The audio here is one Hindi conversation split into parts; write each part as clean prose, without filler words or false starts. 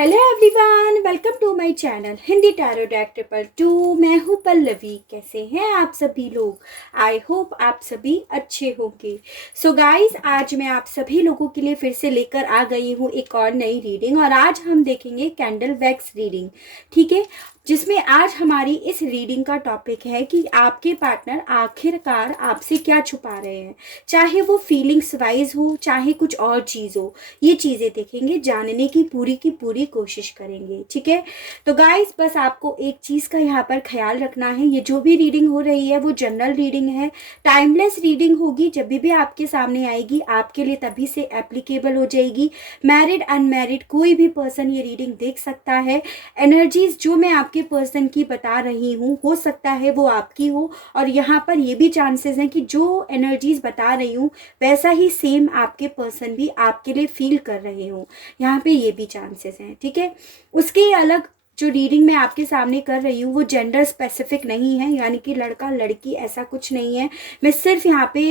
Hello everyone, welcome to my channel Hindi tarot deck 222। मैं हूँ पल्लवी। कैसे हैं आप सभी लोग? आई होप आप सभी अच्छे होंगे। सो गाइस, आज मैं आप सभी लोगों के लिए फिर से लेकर आ गई हूँ एक और नई रीडिंग, और आज हम देखेंगे कैंडल वैक्स रीडिंग। ठीक है, जिसमें आज हमारी इस रीडिंग का टॉपिक है कि आपके पार्टनर आखिरकार आपसे क्या छुपा रहे हैं। चाहे वो फीलिंग्स वाइज हो, चाहे कुछ और चीज़ हो, ये चीज़ें देखेंगे, जानने की पूरी कोशिश करेंगे। ठीक है, तो गाइस बस आपको एक चीज़ का यहाँ पर ख्याल रखना है, ये जो भी रीडिंग हो रही है वो जनरल रीडिंग है, टाइमलेस रीडिंग होगी। जब भी आपके सामने आएगी आपके लिए तभी से एप्लीकेबल हो जाएगी। मैरिड अनमैरिड कोई भी पर्सन ये रीडिंग देख सकता है। एनर्जीज जो मैं आपके पर्सन की बता रही हूँ हो सकता है वो आपकी हो, और यहाँ पर ये भी चांसेस हैं कि जो एनर्जीज बता रही हूँ वैसा ही सेम आपके पर्सन भी आपके लिए फील कर रहे हो। यहाँ पे ये भी चांसेस हैं। ठीक है, उसके अलग जो रीडिंग मैं आपके सामने कर रही हूँ वो जेंडर स्पेसिफिक नहीं है, यानी कि लड़का लड़की ऐसा कुछ नहीं है। मैं सिर्फ यहाँ पे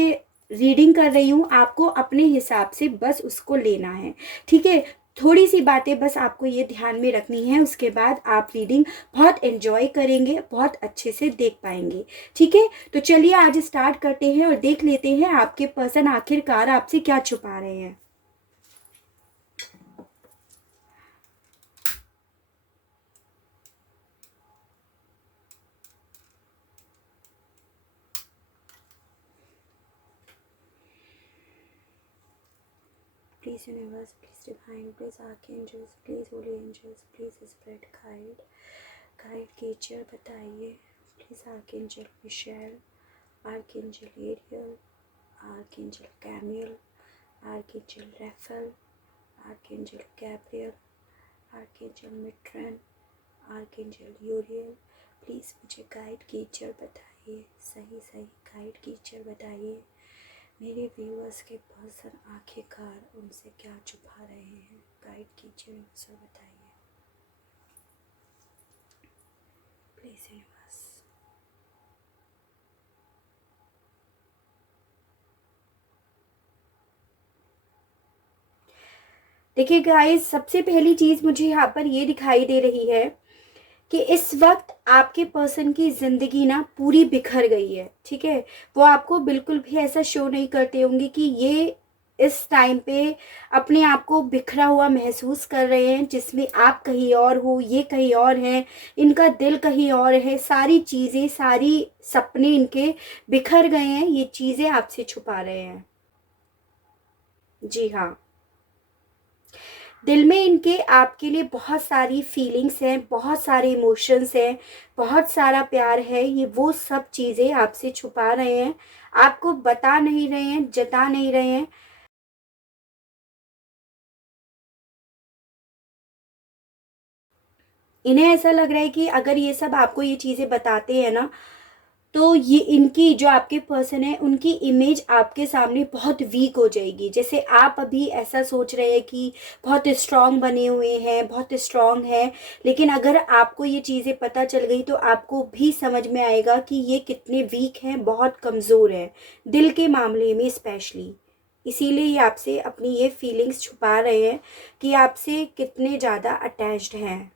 रीडिंग कर रही हूँ, आपको अपने हिसाब से बस उसको लेना है। ठीक है, थोड़ी सी बातें बस आपको ये ध्यान में रखनी है, उसके बाद आप रीडिंग बहुत एंजॉय करेंगे, बहुत अच्छे से देख पाएंगे। ठीक है, तो चलिए आज स्टार्ट करते हैं और देख लेते हैं आपके पर्सन आखिरकार आपसे क्या छुपा रहे हैं। Please universe, please divine, please archangels, please holy angels, please spirit guide कीजिए, बताइए। Please archangel Michael, archangel Ariel, archangel Chamuel, archangel Raphael, archangel Gabriel, archangel Metatron, archangel Uriel. Please मुझे गाइड कीजिए, बताइए, सही सही गाइड कीजिए, बताइए मेरे व्यूअर्स के पर्सन आखिरकार उनसे क्या छुपा रहे हैं। गाइड कीजिए यूनिवर्स और बताइए प्लीज यूनिवर्स। देखिए गाइस, सबसे पहली चीज मुझे यहाँ पर ये दिखाई दे रही है कि इस वक्त आपके पर्सन की जिंदगी ना पूरी बिखर गई है। ठीक है, वो आपको बिल्कुल भी ऐसा शो नहीं करते होंगे कि ये इस टाइम पे अपने आप को बिखरा हुआ महसूस कर रहे हैं, जिसमें आप कहीं और हो, ये कहीं और हैं, इनका दिल कहीं और है। सारी चीज़ें, सारी सपने इनके बिखर गए हैं, ये चीज़ें आपसे छुपा रहे हैं। जी हाँ, दिल में इनके आपके लिए बहुत सारी फीलिंग्स हैं, बहुत सारे इमोशंस हैं, बहुत सारा प्यार है। ये वो सब चीज़ें आपसे छुपा रहे हैं, आपको बता नहीं रहे हैं, जता नहीं रहे हैं। इन्हें ऐसा लग रहा है कि अगर ये सब आपको ये चीज़ें बताते हैं ना, तो ये इनकी जो आपके पर्सन है उनकी इमेज आपके सामने बहुत वीक हो जाएगी। जैसे आप अभी ऐसा सोच रहे हैं कि बहुत स्ट्रांग बने हुए हैं, बहुत स्ट्रांग है, लेकिन अगर आपको ये चीज़ें पता चल गई तो आपको भी समझ में आएगा कि ये कितने वीक हैं, बहुत कमज़ोर हैं, दिल के मामले में स्पेशली। इसीलिए ये आपसे अपनी ये फीलिंग्स छुपा रहे हैं कि आपसे कितने ज़्यादा अटैच्ड हैं।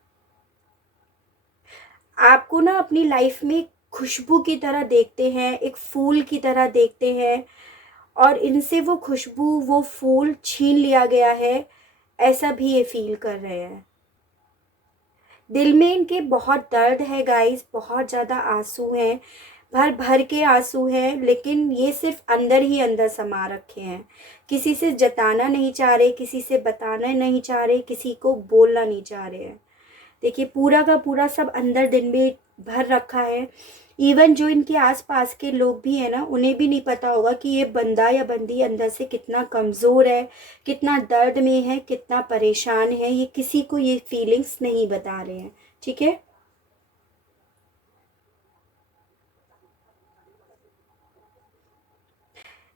आपको ना अपनी लाइफ में खुशबू की तरह देखते हैं, एक फूल की तरह देखते हैं, और इनसे वो खुशबू, वो फूल छीन लिया गया है, ऐसा भी ये फील कर रहे हैं। दिल में इनके बहुत दर्द है गाइस, बहुत ज़्यादा आंसू हैं, भर भर के आंसू हैं, लेकिन ये सिर्फ अंदर ही अंदर समा रखे हैं। किसी से जताना नहीं चाह रहे, किसी से बताना नहीं चाह रहे, किसी को बोलना नहीं चाह रहे हैं। देखिए, पूरा का पूरा सब अंदर दिन में भर रखा है। इवन जो इनके आसपास के लोग भी हैं ना, उन्हें भी नहीं पता होगा कि ये बंदा या बंदी अंदर से कितना कमज़ोर है, कितना दर्द में है, कितना परेशान है। ये किसी को ये फीलिंग्स नहीं बता रहे हैं। ठीक है,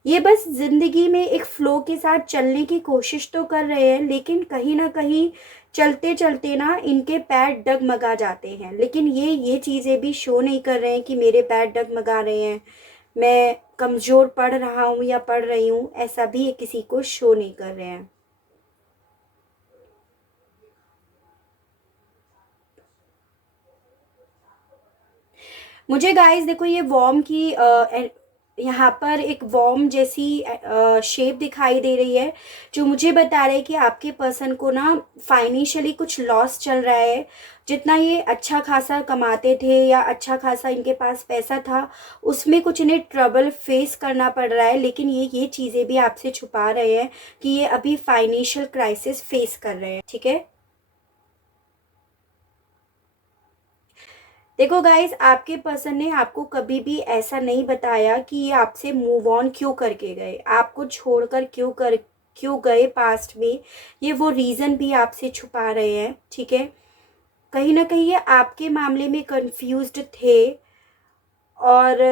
ये बस जिंदगी में एक फ्लो के साथ चलने की कोशिश तो कर रहे हैं, लेकिन कहीं ना कहीं चलते चलते ना इनके पैर डगमगा जाते हैं। लेकिन ये चीज़ें भी शो नहीं कर रहे हैं कि मेरे पैर डगमगा रहे हैं, मैं कमज़ोर पड़ रहा हूँ या पड़ रही हूँ, ऐसा भी ये किसी को शो नहीं कर रहे हैं। मुझे गाइस देखो ये वॉर्म की यहाँ पर एक वॉर्म जैसी शेप दिखाई दे रही है, जो मुझे बता रहा है कि आपके पर्सन को ना फाइनेंशियली कुछ लॉस चल रहा है। जितना ये अच्छा खासा कमाते थे या अच्छा खासा इनके पास पैसा था, उसमें कुछ इन्हें ट्रबल फेस करना पड़ रहा है। लेकिन ये चीज़ें भी आपसे छुपा रहे हैं कि ये अभी फाइनेंशियल क्राइसिस फेस कर रहे हैं। ठीक है, देखो गाइस, आपके पर्सन ने आपको कभी भी ऐसा नहीं बताया कि ये आपसे मूव ऑन क्यों करके गए, आपको छोड़कर क्यों गए पास्ट में। ये वो रीज़न भी आपसे छुपा रहे हैं। ठीक है, कहीं ना कहीं ये आपके मामले में कंफ्यूज्ड थे, और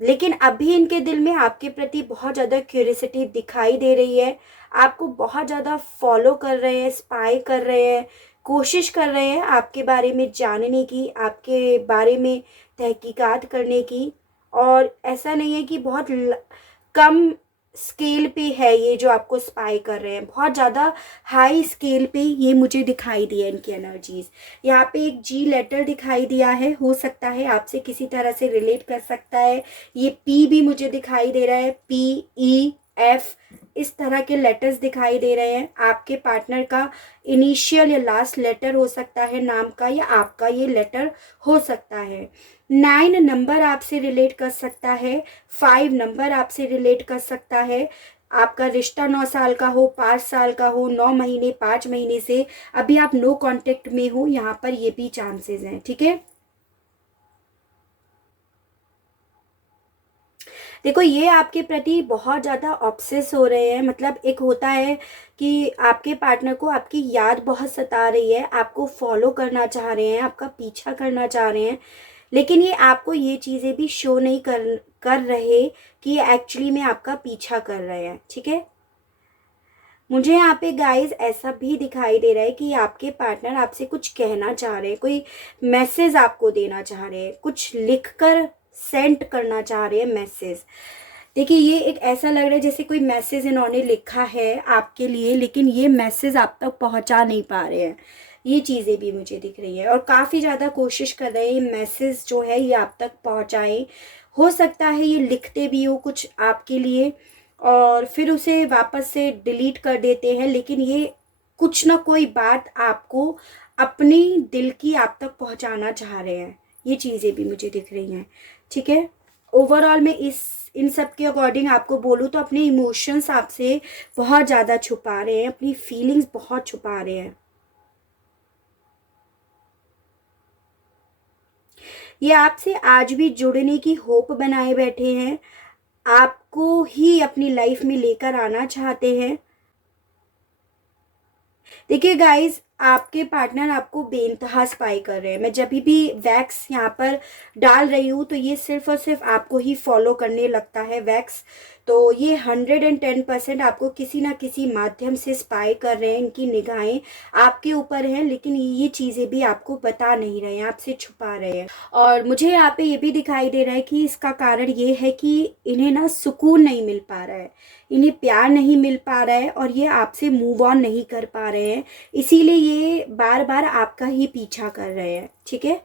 लेकिन अभी इनके दिल में आपके प्रति बहुत ज़्यादा क्यूरियोसिटी दिखाई दे रही है। आपको बहुत ज़्यादा फॉलो कर रहे हैं, स्पाई कर रहे हैं, कोशिश कर रहे हैं आपके बारे में जानने की, आपके बारे में तहकीकात करने की। और ऐसा नहीं है कि कम स्केल पे है ये जो आपको स्पाई कर रहे हैं, बहुत ज़्यादा हाई स्केल पे ये मुझे दिखाई दिया इनकी एनर्जीज। यहाँ पे एक जी लेटर दिखाई दिया है, हो सकता है आपसे किसी तरह से रिलेट कर सकता है। ये पी भी मुझे दिखाई दे रहा है, पी ई एफ इस तरह के लेटर्स दिखाई दे रहे हैं। आपके पार्टनर का इनिशियल या लास्ट लेटर हो सकता है नाम का, या आपका ये लेटर हो सकता है। 9 नंबर आपसे रिलेट कर सकता है, 5 नंबर आपसे रिलेट कर सकता है। आपका रिश्ता 9 साल का हो, 5 साल का हो, 9 महीने 5 महीने से अभी आप नो कांटेक्ट में हो, यहाँ पर ये भी चांसेस हैं। ठीक है, देखो ये आपके प्रति बहुत ज़्यादा ऑब्सेस हो रहे हैं। मतलब एक होता है कि आपके पार्टनर को आपकी याद बहुत सता रही है, आपको फॉलो करना चाह रहे हैं, आपका पीछा करना चाह रहे हैं, लेकिन ये आपको ये चीज़ें भी शो नहीं कर कर रहे कि ये एक्चुअली में आपका पीछा कर रहे हैं। ठीक है, मुझे यहाँ पे गाइस ऐसा भी दिखाई दे रहा है कि आपके पार्टनर आपसे कुछ कहना चाह रहे हैं, कोई मैसेज आपको देना चाह रहे हैं, कुछ लिखकर सेंड करना चाह रहे हैं मैसेज। देखिए ये एक ऐसा लग रहा है जैसे कोई मैसेज इन्होंने लिखा है आपके लिए, लेकिन ये मैसेज आप तक पहुंचा नहीं पा रहे हैं। ये चीज़ें भी मुझे दिख रही है, और काफ़ी ज़्यादा कोशिश कर रहे हैं ये मैसेज जो है ये आप तक पहुंचाएं। हो सकता है ये लिखते भी हो कुछ आपके लिए और फिर उसे वापस से डिलीट कर देते हैं, लेकिन ये कुछ ना कोई बात आपको अपनी दिल की आप तक पहुंचाना चाह रहे हैं। ये चीज़ें भी मुझे दिख रही हैं। ठीक है, ओवरऑल मैं इन सब के अकॉर्डिंग आपको बोलूँ तो अपने इमोशंस आपसे बहुत ज़्यादा छुपा रहे हैं, अपनी फीलिंग्स बहुत छुपा रहे हैं। ये आपसे आज भी जुड़ने की होप बनाए बैठे हैं, आपको ही अपनी लाइफ में लेकर आना चाहते हैं। देखिए गाइस, आपके पार्टनर आपको बेइंतहा स्पाई कर रहे हैं। मैं जब भी वैक्स यहाँ पर डाल रही हूँ तो ये सिर्फ और सिर्फ आपको ही फॉलो करने लगता है वैक्स। तो ये 110% आपको किसी ना किसी माध्यम से स्पाई कर रहे हैं, इनकी निगाहें आपके ऊपर हैं, लेकिन ये चीज़ें भी आपको बता नहीं रहे हैं, आपसे छुपा रहे हैं। और मुझे यहाँ पे ये भी दिखाई दे रहा है कि इसका कारण ये है कि इन्हें ना सुकून नहीं मिल पा रहा है, इन्हें प्यार नहीं मिल पा रहा है, और ये आपसे मूव ऑन नहीं कर पा रहे हैं, इसीलिए ये बार बार आपका ही पीछा कर रहे हैं। ठीक है,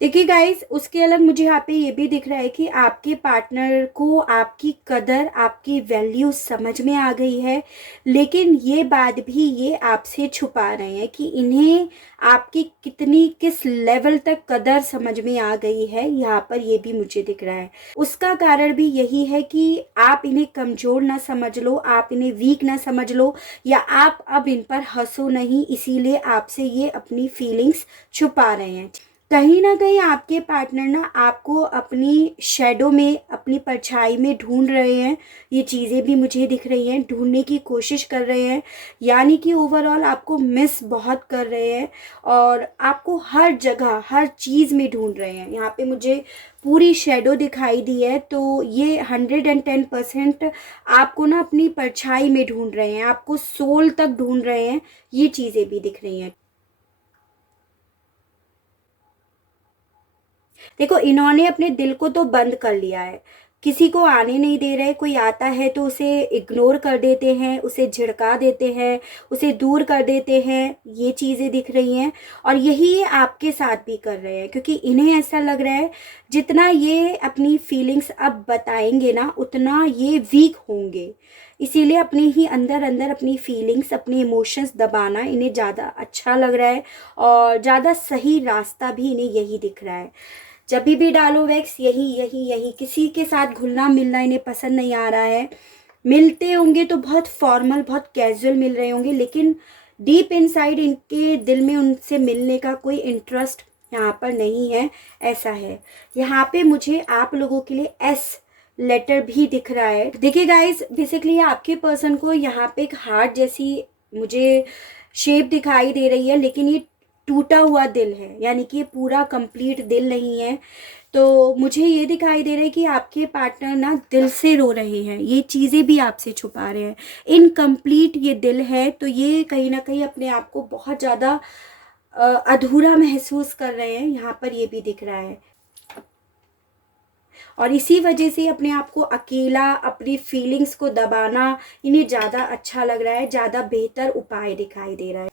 देखिए गाइस, उसके अलग मुझे यहाँ पे ये भी दिख रहा है कि आपके पार्टनर को आपकी कदर, आपकी वैल्यू समझ में आ गई है, लेकिन ये बात भी ये आपसे छुपा रहे हैं कि इन्हें आपकी कितनी किस लेवल तक कदर समझ में आ गई है, यहाँ पर ये भी मुझे दिख रहा है। उसका कारण भी यही है कि आप इन्हें कमज़ोर ना समझ लो, आप इन्हें वीक ना समझ लो, या आप अब इन पर हंसो नहीं, इसीलिए आपसे ये अपनी फीलिंग्स छुपा रहे हैं। कहीं ना कहीं आपके पार्टनर ना आपको अपनी शेडो में, अपनी परछाई में ढूंढ रहे हैं। ये चीज़ें भी मुझे दिख रही हैं, ढूंढने की कोशिश कर रहे हैं, यानी कि ओवरऑल आपको मिस बहुत कर रहे हैं, और आपको हर जगह हर चीज़ में ढूंढ रहे हैं। यहाँ पे मुझे पूरी शेडो दिखाई दी है, तो ये 110% आपको ना अपनी परछाई में ढूंढ रहे हैं, आपको सोल तक ढूंढ रहे हैं। ये चीज़ें भी दिख रही हैं। देखो इन्होंने अपने दिल को तो बंद कर लिया है, किसी को आने नहीं दे रहे, कोई आता है तो उसे इग्नोर कर देते हैं, उसे झिड़का देते हैं, उसे दूर कर देते हैं, ये चीज़ें दिख रही हैं। और यही ये आपके साथ भी कर रहे हैं, क्योंकि इन्हें ऐसा लग रहा है जितना ये अपनी फीलिंग्स अब बताएंगे ना उतना ये वीक होंगे। इसीलिए अपने ही अंदर अंदर अपनी फीलिंग्स, अपने इमोशंस दबाना इन्हें ज़्यादा अच्छा लग रहा है और ज़्यादा सही रास्ता भी इन्हें यही दिख रहा है। जब भी डालो वैक्स यही यही यही, किसी के साथ घुलना मिलना इन्हें पसंद नहीं आ रहा है। मिलते होंगे तो बहुत फॉर्मल, बहुत कैजुअल मिल रहे होंगे, लेकिन डीप इनसाइड इनके दिल में उनसे मिलने का कोई इंटरेस्ट यहाँ पर नहीं है। ऐसा है। यहाँ पे मुझे आप लोगों के लिए एस लेटर भी दिख रहा है। देखिए गाइस, बेसिकली आपके पर्सन को यहाँ पे एक हार्ट जैसी मुझे शेप दिखाई दे रही है, लेकिन ये टूटा हुआ दिल है, यानी कि ये पूरा कंप्लीट दिल नहीं है। तो मुझे ये दिखाई दे रहा है कि आपके पार्टनर ना दिल से रो रहे हैं, ये चीज़ें भी आपसे छुपा रहे हैं। इनकम्प्लीट ये दिल है, तो ये कहीं ना कहीं अपने आप को बहुत ज़्यादा अधूरा महसूस कर रहे हैं, यहाँ पर ये भी दिख रहा है। और इसी वजह से अपने आप को अकेला, अपनी फीलिंग्स को दबाना इन्हें ज़्यादा अच्छा लग रहा है, ज़्यादा बेहतर उपाय दिखाई दे रहा है।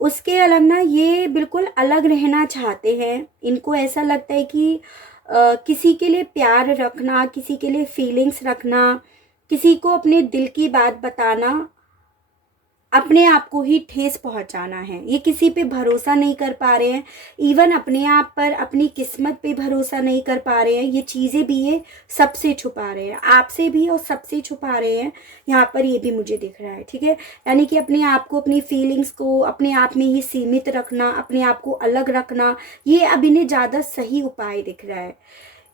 उसके अलग ना ये बिल्कुल अलग रहना चाहते हैं। इनको ऐसा लगता है कि किसी के लिए प्यार रखना, किसी के लिए फीलिंग्स रखना, किसी को अपने दिल की बात बताना अपने आप को ही ठेस पहुंचाना है। ये किसी पे भरोसा नहीं कर पा रहे हैं, इवन अपने आप पर, अपनी किस्मत पे भरोसा नहीं कर पा रहे हैं। ये चीज़ें भी ये सबसे छुपा रहे हैं, आपसे भी और सबसे छुपा रहे हैं। यहाँ पर ये भी मुझे दिख रहा है, ठीक है। यानी कि अपने आप को, अपनी फीलिंग्स को अपने आप में ही सीमित रखना, अपने आप को अलग रखना, ये अब इन्हें ज़्यादा सही उपाय दिख रहा है।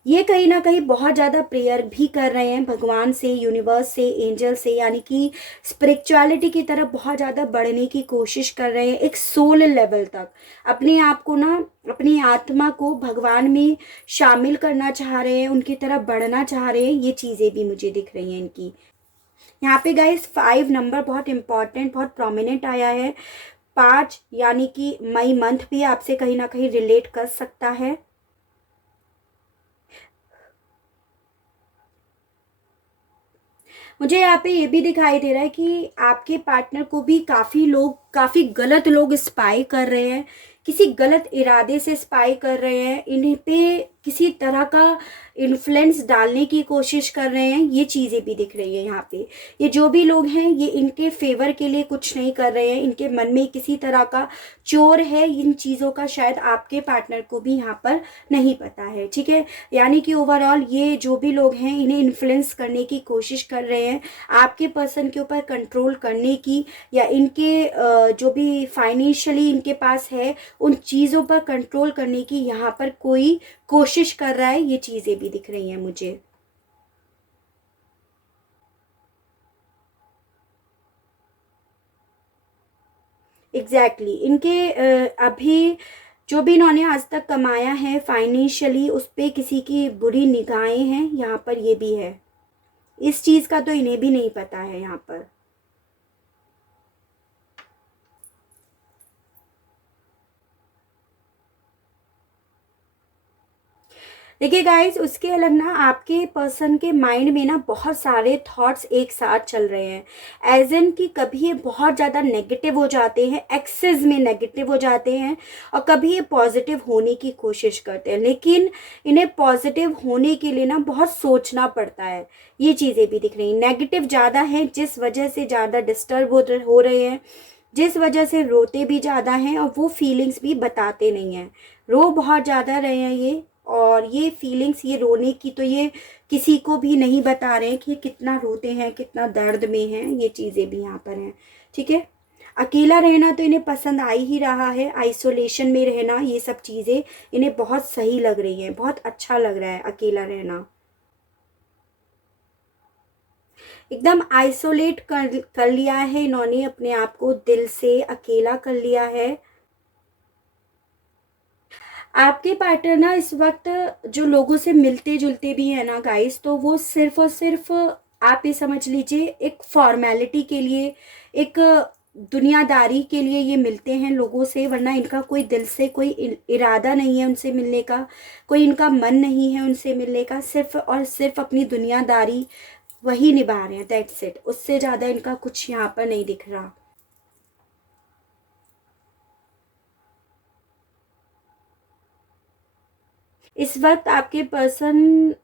ये कहीं ना कहीं बहुत ज़्यादा प्रेयर भी कर रहे हैं भगवान से, यूनिवर्स से, एंजल से, यानी कि स्पिरिचुअलिटी की तरफ बहुत ज़्यादा बढ़ने की कोशिश कर रहे हैं, एक सोल लेवल तक अपने आप को ना, अपनी आत्मा को भगवान में शामिल करना चाह रहे हैं, उनकी तरफ बढ़ना चाह रहे हैं। ये चीज़ें भी मुझे दिख रही हैं इनकी। यहाँ पे गाइस 5 नंबर बहुत इंपॉर्टेंट, बहुत प्रोमिनेंट आया है। 5 यानी कि मई मंथ भी आपसे कहीं ना कहीं रिलेट कर सकता है। मुझे यहाँ पे ये भी दिखाई दे रहा है कि आपके पार्टनर को भी काफ़ी लोग, काफ़ी गलत लोग स्पाई कर रहे हैं, किसी गलत इरादे से स्पाई कर रहे हैं, इन्हीं पे किसी तरह का इन्फ्लुएंस डालने की कोशिश कर रहे हैं। ये चीज़ें भी दिख रही है यहाँ पे। ये जो भी लोग हैं ये इनके फेवर के लिए कुछ नहीं कर रहे हैं, इनके मन में किसी तरह का चोर है। इन चीज़ों का शायद आपके पार्टनर को भी यहाँ पर नहीं पता है, ठीक है। यानी कि ओवरऑल ये जो भी लोग हैं इन्हें इन्फ्लुएंस करने की कोशिश कर रहे हैं, आपके पर्सन के ऊपर कंट्रोल करने की, या इनके जो भी फाइनेंशियली इनके पास है उन चीज़ों पर कंट्रोल करने की यहाँ पर कोई कोशिश कर रहा है। ये चीज़ें भी दिख रही हैं मुझे। एग्जैक्टली इनके अभी जो भी इन्होंने आज तक कमाया है फाइनेंशियली, उस पर किसी की बुरी निगाहें हैं यहाँ पर, ये भी है। इस चीज़ का तो इन्हें भी नहीं पता है यहाँ पर। देखिए गाइस, उसके अलग ना आपके पर्सन के माइंड में ना बहुत सारे थॉट्स एक साथ चल रहे हैं। एज एन कि कभी ये बहुत ज़्यादा नेगेटिव हो जाते हैं, एक्सेस में नेगेटिव हो जाते हैं, और कभी ये पॉजिटिव होने की कोशिश करते हैं, लेकिन इन्हें पॉजिटिव होने के लिए ना बहुत सोचना पड़ता है। ये चीज़ें भी दिख रही हैं। नेगेटिव ज़्यादा है, जिस वजह से ज़्यादा डिस्टर्ब हो रहे हैं, जिस वजह से रोते भी ज़्यादा हैं, और वो फीलिंग्स भी बताते नहीं हैं। रो बहुत ज़्यादा रहे हैं ये, और ये फीलिंग्स, ये रोने की तो ये किसी को भी नहीं बता रहे हैं कि कितना रोते हैं, कितना दर्द में हैं। ये चीज़ें भी यहाँ पर हैं, ठीक है। अकेला रहना तो इन्हें पसंद आ ही रहा है, आइसोलेशन में रहना, ये सब चीज़ें इन्हें बहुत सही लग रही हैं, बहुत अच्छा लग रहा है अकेला रहना। एकदम आइसोलेट कर लिया है इन्होंने अपने आप को, दिल से अकेला कर लिया है। आपके पार्टनर ना इस वक्त जो लोगों से मिलते जुलते भी है ना गाइस, तो वो सिर्फ और सिर्फ आप ये समझ लीजिए एक फॉर्मेलिटी के लिए, एक दुनियादारी के लिए ये मिलते हैं लोगों से, वरना इनका कोई दिल से कोई इरादा नहीं है उनसे मिलने का, कोई इनका मन नहीं है उनसे मिलने का, सिर्फ और सिर्फ अपनी दुनियादारी वही निभा रहे हैं, दैट्स इट। उससे ज़्यादा इनका कुछ यहाँ पर नहीं दिख रहा। इस वक्त आपके पर्सन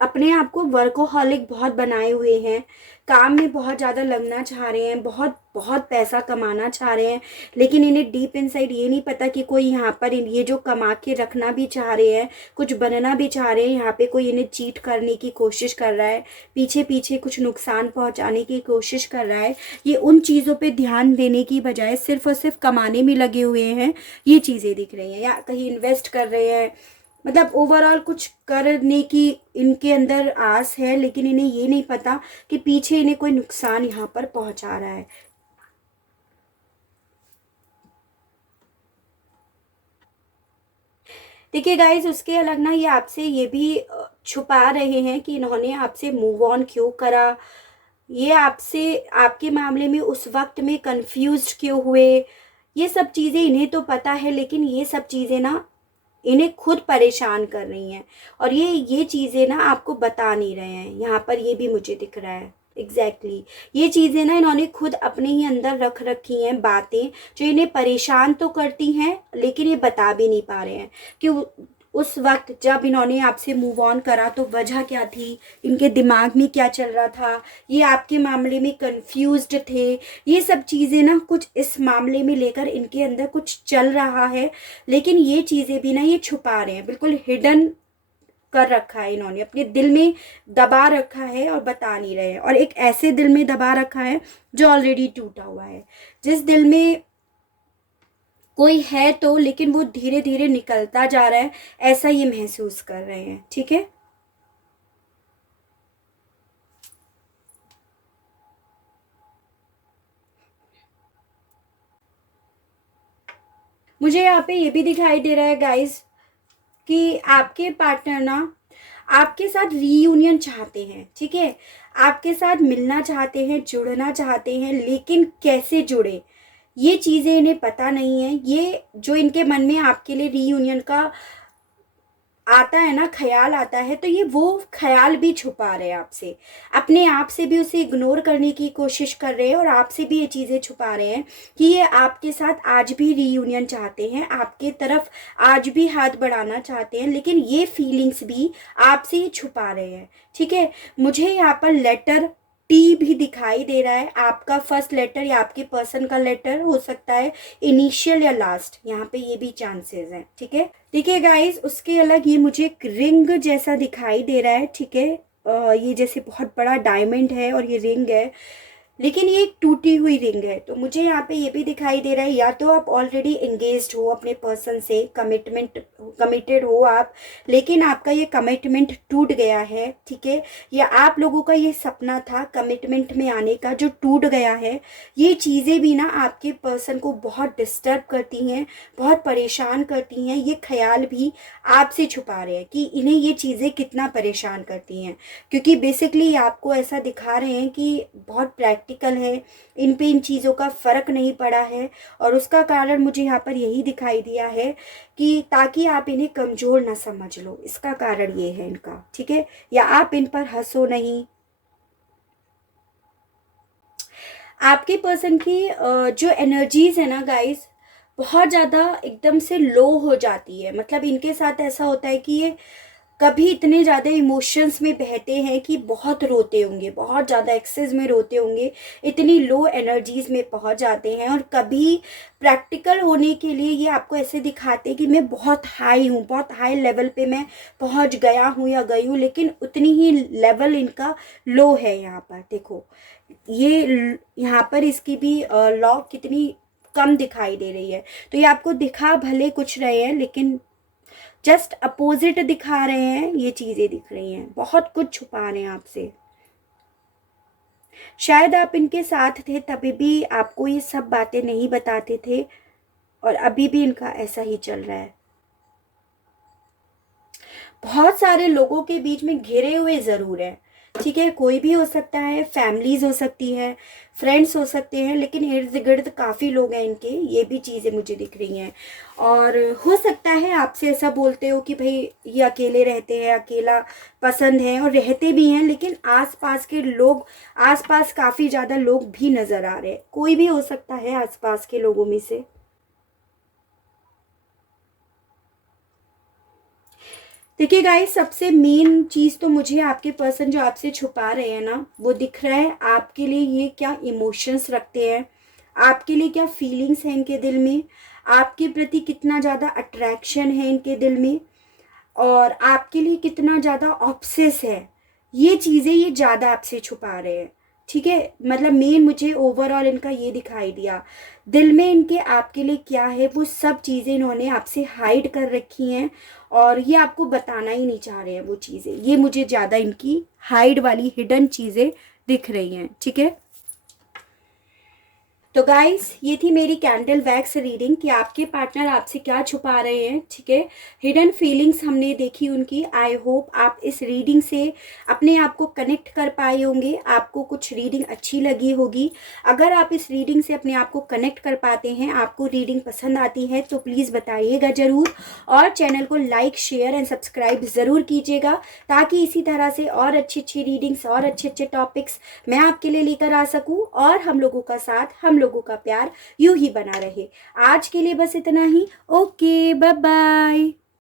अपने आप को वर्कोहॉलिक बहुत बनाए हुए हैं, काम में बहुत ज़्यादा लगना चाह रहे हैं, बहुत बहुत पैसा कमाना चाह रहे हैं, लेकिन इन्हें डीप इनसाइड ये नहीं पता कि कोई यहाँ पर ये जो कमा के रखना भी चाह रहे हैं, कुछ बनना भी चाह रहे हैं, यहाँ पे कोई इन्हें चीट करने की कोशिश कर रहा है, पीछे पीछे कुछ नुकसान पहुँचाने की कोशिश कर रहा है। ये उन चीज़ों पर ध्यान देने की बजाय सिर्फ और सिर्फ कमाने में लगे हुए हैं, ये चीज़ें दिख रही हैं, या कहीं इन्वेस्ट कर रहे हैं, मतलब ओवरऑल कुछ करने की इनके अंदर आस है, लेकिन इन्हें ये नहीं पता कि पीछे इन्हें कोई नुकसान यहाँ पर पहुंचा रहा है। देखिए गाइज, उसके अलग ना ये आपसे ये भी छुपा रहे हैं कि इन्होंने आपसे मूव ऑन क्यों करा, ये आपसे आपके मामले में उस वक्त में कंफ्यूज्ड क्यों हुए, ये सब चीज़ें इन्हें तो पता है, लेकिन ये सब चीज़ें ना इन्हें खुद परेशान कर रही हैं, और ये चीज़ें ना आपको बता नहीं रहे हैं। यहाँ पर ये भी मुझे दिख रहा है एग्जैक्टली ये चीज़ें ना इन्होंने खुद अपने ही अंदर रख रखी हैं, बातें जो इन्हें परेशान तो करती हैं, लेकिन ये बता भी नहीं पा रहे हैं कि उस वक्त जब इन्होंने आपसे मूव ऑन करा तो वजह क्या थी, इनके दिमाग में क्या चल रहा था, ये आपके मामले में कंफ्यूज्ड थे, ये सब चीज़ें ना कुछ इस मामले में लेकर इनके अंदर कुछ चल रहा है, लेकिन ये चीज़ें भी ना ये छुपा रहे हैं, बिल्कुल हिडन कर रखा है इन्होंने, अपने दिल में दबा रखा है और बता नहीं रहे हैं। और एक ऐसे दिल में दबा रखा है जो ऑलरेडी टूटा हुआ है, जिस दिल में कोई है तो, लेकिन वो धीरे धीरे निकलता जा रहा है, ऐसा ये महसूस कर रहे हैं। ठीक है, मुझे यहाँ पे ये भी दिखाई दे रहा है गाइस कि आपके पार्टनर ना आपके साथ रीयूनियन चाहते हैं। ठीक है, आपके साथ मिलना चाहते हैं, जुड़ना चाहते हैं, लेकिन कैसे जुड़े ये चीज़ें इन्हें पता नहीं है। ये जो इनके मन में आपके लिए रीयूनियन का आता है ना, ख्याल आता है, तो ये वो ख्याल भी छुपा रहे हैं आपसे, अपने आप से भी उसे इग्नोर करने की कोशिश कर रहे हैं, और आपसे भी ये चीज़ें छुपा रहे हैं कि ये आपके साथ आज भी रीयूनियन चाहते हैं, आपके तरफ आज भी हाथ बढ़ाना चाहते हैं, लेकिन ये फीलिंग्स भी आपसे ही छुपा रहे हैं। ठीक है, मुझे यहाँ पर लेटर टी भी दिखाई दे रहा है, आपका फर्स्ट लेटर या आपके पर्सन का लेटर हो सकता है, इनिशियल या लास्ट, यहाँ पे ये भी चांसेस हैं। ठीक है, देखिए गाइस, उसके अलग ये मुझे एक रिंग जैसा दिखाई दे रहा है। ठीक है, ये जैसे बहुत बड़ा डायमंड है और ये रिंग है, लेकिन ये एक टूटी हुई रिंग है। तो मुझे यहाँ पे ये भी दिखाई दे रहा है, या तो आप ऑलरेडी एंगेज्ड हो अपने पर्सन से, कमिटेड हो आप, लेकिन आपका ये कमिटमेंट टूट गया है। ठीक है, या आप लोगों का ये सपना था कमिटमेंट में आने का जो टूट गया है। ये चीज़ें भी ना आपके पर्सन को बहुत डिस्टर्ब करती हैं, बहुत परेशान करती हैं। ये ख्याल भी आपसे छुपा रहे हैं कि इन्हें ये चीज़ें कितना परेशान करती हैं, क्योंकि बेसिकली आपको ऐसा दिखा रहे हैं कि बहुत प्रैक्टिकल है, इन पे इन चीज़ों का फ़र्क नहीं पड़ा है, और उसका कारण मुझे यहाँ पर यही दिखाई दिया है कि ताकि आप इन्हें कमज़ोर ना समझ लो, इसका कारण ये है इनका। ठीक है, या आप इन पर हंसो नहीं। आपके पर्सन की जो एनर्जीज है ना गाइस, बहुत ज़्यादा एकदम से लो हो जाती है। मतलब इनके साथ ऐसा होता है कि ये कभी इतने ज़्यादा इमोशंस में बहते हैं कि बहुत रोते होंगे, बहुत ज़्यादा एक्सेस में रोते होंगे, इतनी लो एनर्जीज़ में पहुंच जाते हैं। और कभी प्रैक्टिकल होने के लिए ये आपको ऐसे दिखाते हैं कि मैं बहुत हाई हूँ, बहुत हाई लेवल पे मैं पहुंच गया हूँ या गई हूँ, लेकिन उतनी ही लेवल इनका लो है। यहाँ पर देखो, ये यहाँ पर इसकी भी लॉ कितनी कम दिखाई दे रही है। तो ये आपको दिखा भले कुछ रहे हैं, लेकिन जस्ट अपोजिट दिखा रहे हैं। ये चीज़ें दिख रही हैं, बहुत कुछ छुपा रहे हैं आपसे। शायद आप इनके साथ थे तभी भी आपको ये सब बातें नहीं बताते थे, और अभी भी इनका ऐसा ही चल रहा है। बहुत सारे लोगों के बीच में घिरे हुए ज़रूर हैं, ठीक है, कोई भी हो सकता है, फैमिलीज हो सकती है, फ्रेंड्स हो सकते हैं, लेकिन इर्द गिर्द काफ़ी लोग हैं इनके, ये भी चीज़ें मुझे दिख रही हैं। और हो सकता है आपसे ऐसा बोलते हो कि भाई ये अकेले रहते हैं, अकेला पसंद है, और रहते भी हैं, लेकिन आसपास के लोग, आसपास काफ़ी ज़्यादा लोग भी नज़र आ रहे हैं। कोई भी हो सकता है आसपास के लोगों में से। देखिए गाइस, सबसे मेन चीज़ तो मुझे आपके पर्सन जो आपसे छुपा रहे हैं ना, वो दिख रहा है आपके लिए ये क्या इमोशंस रखते हैं, आपके लिए क्या फीलिंग्स हैं इनके दिल में, आपके प्रति कितना ज़्यादा अट्रैक्शन है इनके दिल में, और आपके लिए कितना ज़्यादा ऑब्सेस है। ये चीज़ें ये ज़्यादा आपसे छुपा रहे हैं। ठीक है, मतलब मेन मुझे ओवरऑल इनका ये दिखाई दिया, दिल में इनके आपके लिए क्या है वो सब चीज़ें इन्होंने आपसे हाइड कर रखी हैं, और ये आपको बताना ही नहीं चाह रहे हैं वो चीज़ें। ये मुझे ज़्यादा इनकी हाइड वाली हिडन चीज़ें दिख रही हैं। ठीक है, तो गाइस ये थी मेरी कैंडल वैक्स रीडिंग कि आपके पार्टनर आपसे क्या छुपा रहे हैं। ठीक है, हिडन फीलिंग्स हमने देखी उनकी। आई होप आप इस रीडिंग से अपने आप को कनेक्ट कर पाए होंगे, आपको कुछ रीडिंग अच्छी लगी होगी। अगर आप इस रीडिंग से अपने आप को कनेक्ट कर पाते हैं, आपको रीडिंग पसंद आती है, तो प्लीज़ बताइएगा ज़रूर, और चैनल को लाइक शेयर एंड सब्सक्राइब ज़रूर कीजिएगा, ताकि इसी तरह से और अच्छी अच्छी रीडिंग्स और अच्छे अच्छे टॉपिक्स मैं आपके लिए लेकर आ सकूं, और हम लोगों का साथ, हम लोगों का प्यार यूं ही बना रहे। आज के लिए बस इतना ही। Okay, bye bye.